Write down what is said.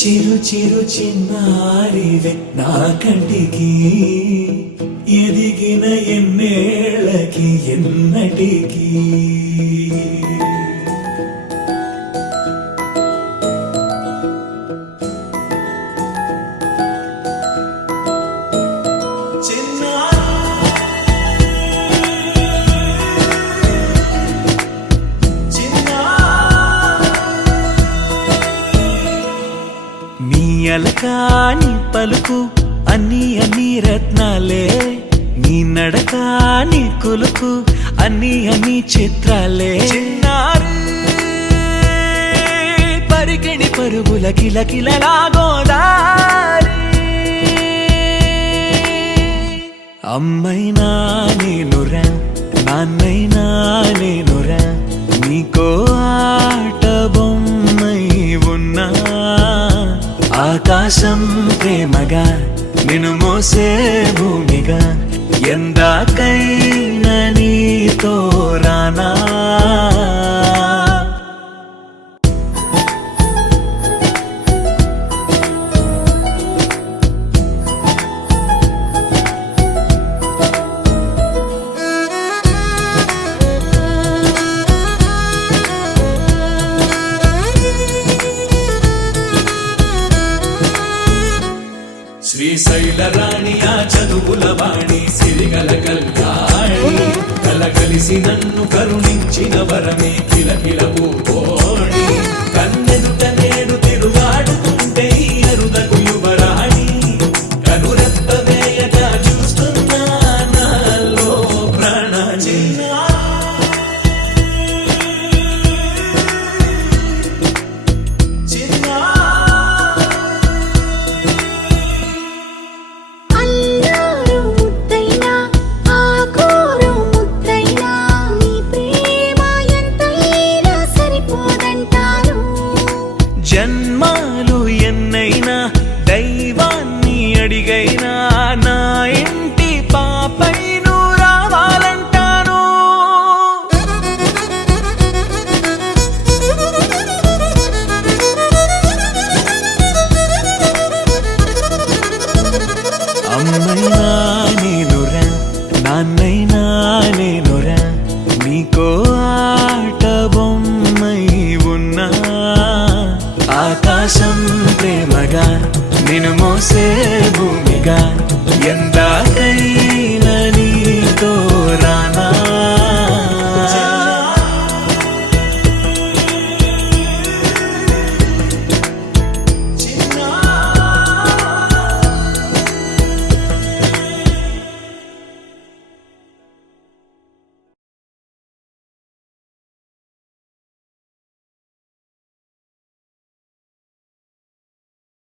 చిరు చిరు చిన్నారివే నా కంటికి ఎదిగిన ఎన్నేళ్ళకి ఎన్నటికి అలకాని పలుకు అన్ని అన్ని రత్నాలే నీ నడకాని కులుకు అన్ని అన్ని చిత్రాలే చిన్నారు పరికిణి పరుగుల కిలకిలలాగోదారి అమ్మైనా నేనురా నాన్నైనా నేనురా నీకో ఆట బొమ్మై ఉన్నా ఆకాశం ప్రేమగా నిన్ను మోసే భూమిగా ఎందాకైనా నీతో రానా శ్రీశైల రాణి ఆ చదువుల వాణి సిరిగల కల్యాణి కలకలిసి నన్ను కరుణించిన వరమే కిలకిల పూకోణి కన్నెదుట నేడు తిరుగాడుతుంటే అరుదకు యువరాణి కనురెప్ప వేయగా చూస్తున్నా నాలో ప్రాణ జన్మాలు ఎన్నైనా దైవాన్ని అడిగైనా నా ఇంటి పాపై నువ్వు రావాలంటాను అమ్మైనా నేనురా నాన్నైనా నేనురా నీకో ఆట బొమ్మై ఉన్నా ఆకాశం ప్రేమగా నిన్ను మోసే భూమిగా ఎందాక